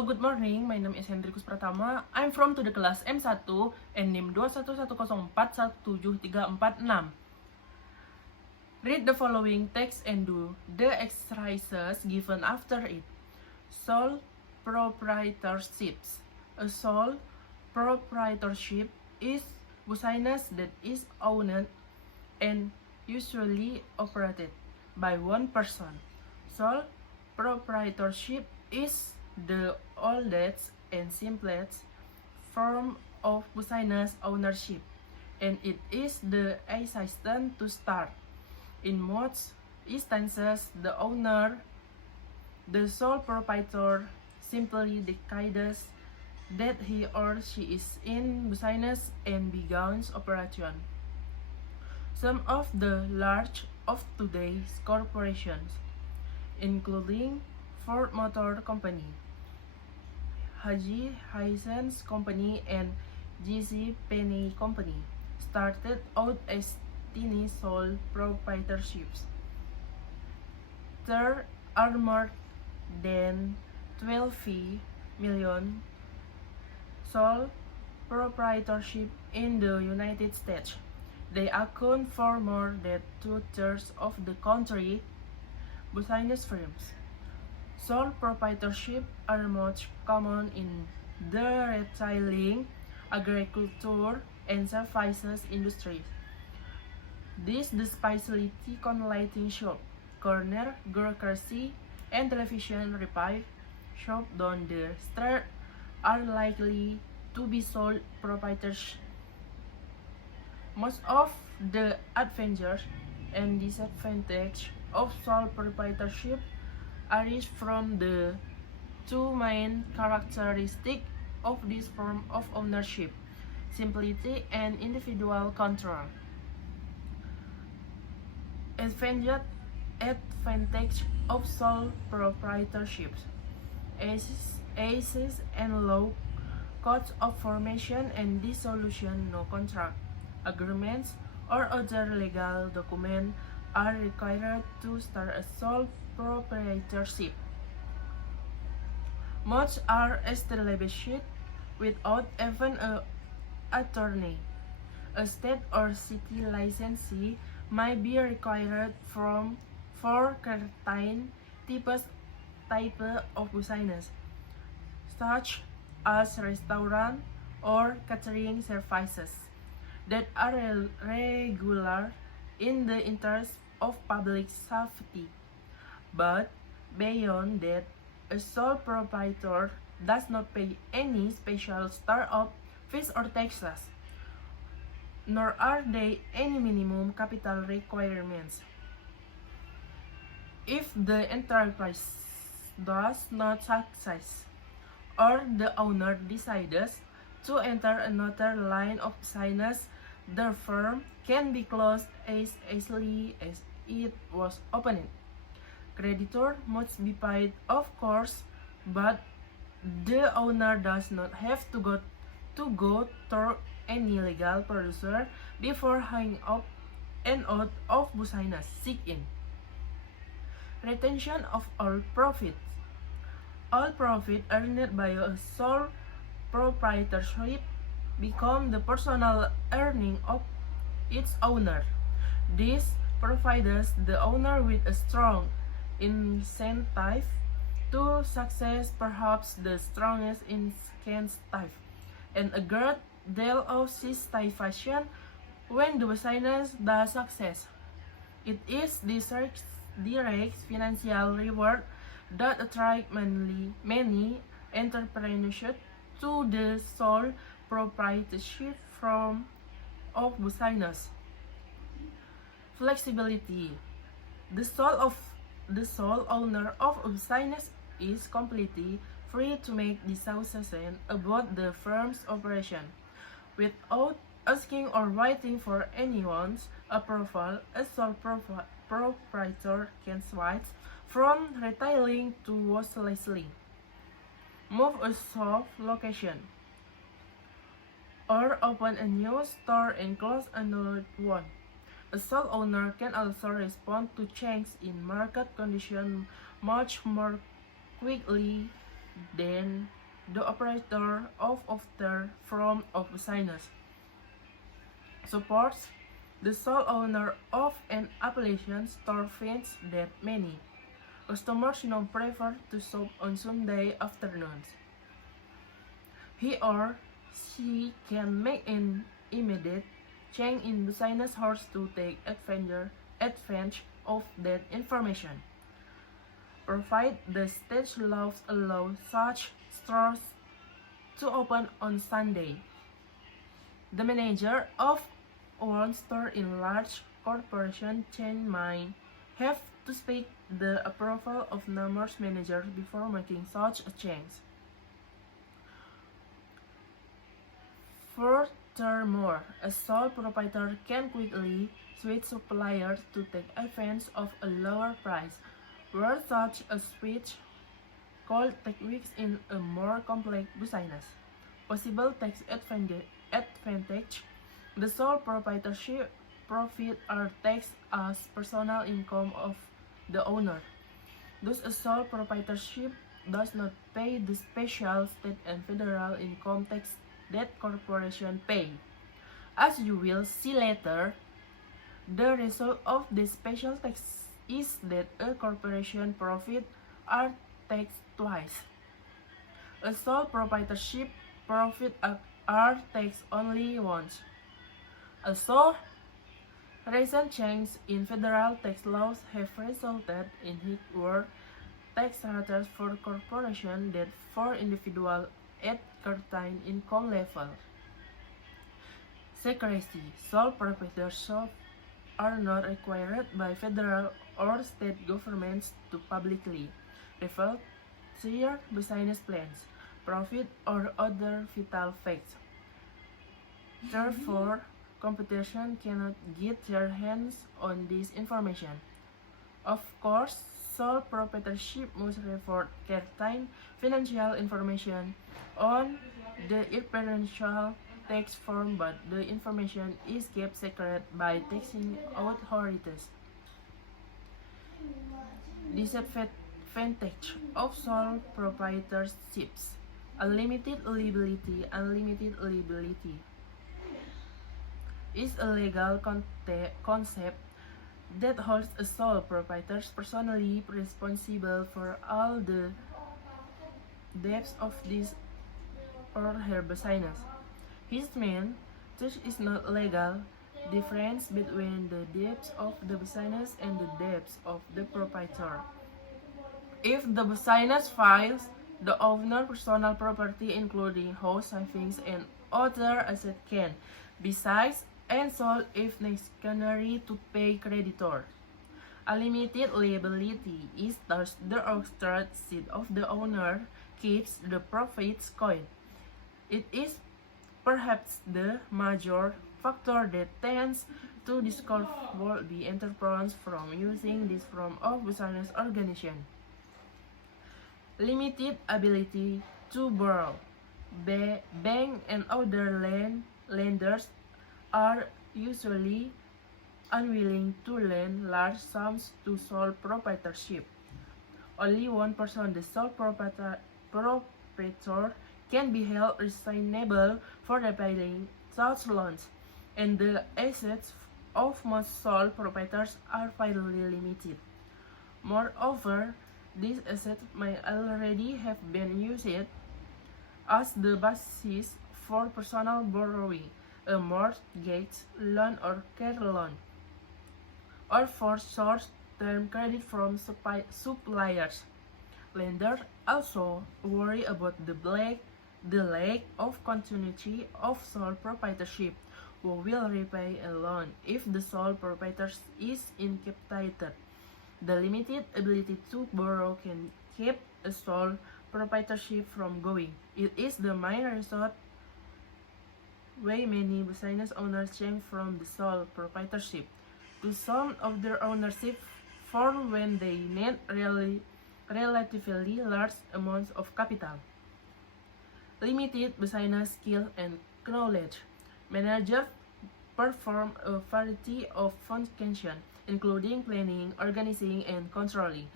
Hello, good morning. My name is Hendrikus Pratama. I'm from to the kelas M1 and NIM 211041736. Read the following text and do the exercises given after it. Sole proprietorships. A sole proprietorship is business that is owned and usually operated by one person. Sole proprietorship is the oldest and simplest form of business ownership, and it is the easiest to start. In most instances, the sole proprietor, simply decides that he or she is in business and begins operation. Some of the large of today's corporations, including Ford Motor Company, Haji Hisense Company, and J.C. Penney Company, started out as tiny sole proprietorships. There are more than 12 million sole proprietorship in the United States. They account for more than 2/3 of the country's business firms. Sole proprietorship are much common in the retailing, agriculture, and services industries. This the specialty consulting shop, corner grocery, and television repair shop down the street are likely to be sole proprietors. Most of the advantages and disadvantages of sole proprietorship arise from the two main characteristics of this form of ownership: simplicity and individual control. Advantage of sole proprietorship: access and low cost of formation and dissolution. No contract, agreements, or other legal documents are required to start a sole proprietorship. Most are established without even an attorney. A state or city licensee may be required for certain types of business, such as restaurant or catering services, that are regular in the interest of public safety. But beyond that, a sole proprietor does not pay any special startup fees or taxes, nor are there any minimum capital requirements. If the enterprise does not succeed, or the owner decides to enter another line of business, the firm can be closed as easily as it was opened. Creditor must be paid, of course, but the owner does not have to go through any legal procedure before hanging up and out of business. Seek in. Retention of all profits. All profit earned by a sole proprietorship become the personal earning of its owner. This provides the owner with a strong incentive to success, perhaps the strongest incentive, and a great deal of satisfaction when the business does success. It is this direct financial reward that attract many entrepreneurs to the sole proprietorship form of business. Flexibility. The sole owner of a business is completely free to make decisions about the firm's operation. Without asking or waiting for anyone's approval, a sole proprietor can switch from retailing to wholesaling, move a shop location, or open a new store and close another one. A sole owner can also respond to changes in market conditions much more quickly than the operator of other form of business. Supports the sole owner of an Appalachian store finds that many customers now prefer to shop on Sunday afternoons. He or she can make an immediate change in business hours to take advantage of that information. Provided the state laws allow such stores to open on Sunday. The manager of one store in large corporation chain might have to seek the approval of numerous managers before making such a change. Furthermore, a sole proprietor can quickly switch suppliers to take advantage of a lower price, where such a switch could take weeks in a more complex business. Possible tax advantage: the sole proprietorship profit are taxed as personal income of the owner. Thus, a sole proprietorship does not pay the special state and federal income tax that corporations pay. As you will see later, the result of this special tax is that a corporation profit are taxed twice. A sole proprietorship profit are taxed only once. Also, recent changes in federal tax laws have resulted in higher tax rates for corporations than for individuals at certain income levels. Secrecy: sole proprietorships are not required by federal or state governments to publicly reveal their business plans, profit, or other vital facts. Therefore, competition cannot get their hands on this information. Of course, sole proprietorship must report certain financial information on the experiential tax form, but the information is kept secret by taxing authorities. Disadvantage of sole proprietorships: unlimited liability. Unlimited liability is a legal concept that holds a sole proprietor personally responsible for all the debts of his or her business. His means there is no legal difference between the debts of the business and the debts of the proprietor. If the business fails, the owner's personal property, including house savings and other assets, can be seized and sold if necessary to pay creditor. Unlimited liability is thus the extra seat of the owner keeps the profits coin. It is perhaps the major factor that tends to discourage the enterprise from using this form of business organization. Limited ability to borrow. Bank and other lenders are usually unwilling to lend large sums to sole proprietorship. Only one person, the sole proprietor, can be held responsible for repaying such loans, and the assets of most sole proprietors are fairly limited. Moreover, these assets may already have been used as the basis for personal borrowing, a mortgage loan or car loan, or for short-term credit from suppliers. Lenders also worry about the lack of continuity of sole proprietorship. Who will repay a loan if the sole proprietor is incapacitated? The limited ability to borrow can keep a sole proprietorship from going. It is the main reason why many business owners change from the sole proprietorship to some of their ownership for when they need relatively large amounts of capital. Limited business skill and knowledge. Managers perform a variety of functions, including planning, organizing, and controlling.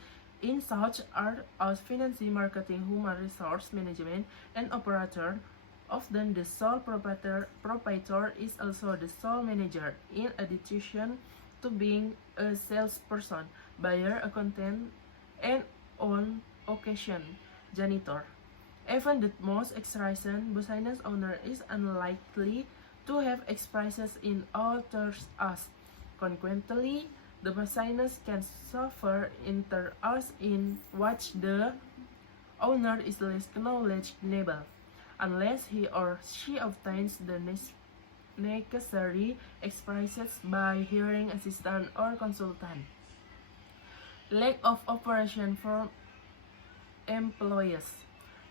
in such are as finance, marketing, human resource management, and operator. Often the sole proprietor is also the sole manager, in addition to being a salesperson, buyer, accountant, and on occasion, janitor. Even the most experienced business owner is unlikely to have experiences in all thirds as. Consequently, the business can suffer interest in which the owner is less knowledgeable, unless he or she obtains the necessary expertise by hiring assistant or consultant. Lack of operation from employees.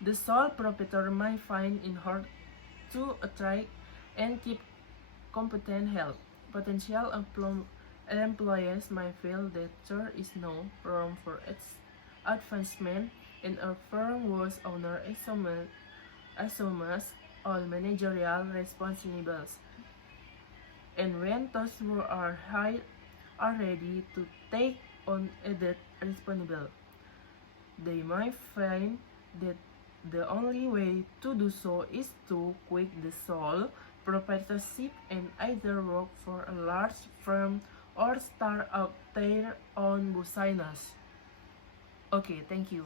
The sole proprietor might find it hard to attract and keep competent help. Potential employees might feel that there is no room for its advancement in a firm whose owner assumes all managerial responsibilities. And when those who are hired are ready to take on added responsibility, they might find that the only way to do so is to quit the sole proprietorship and either work for a large firm or start up their own business. Okay, thank you.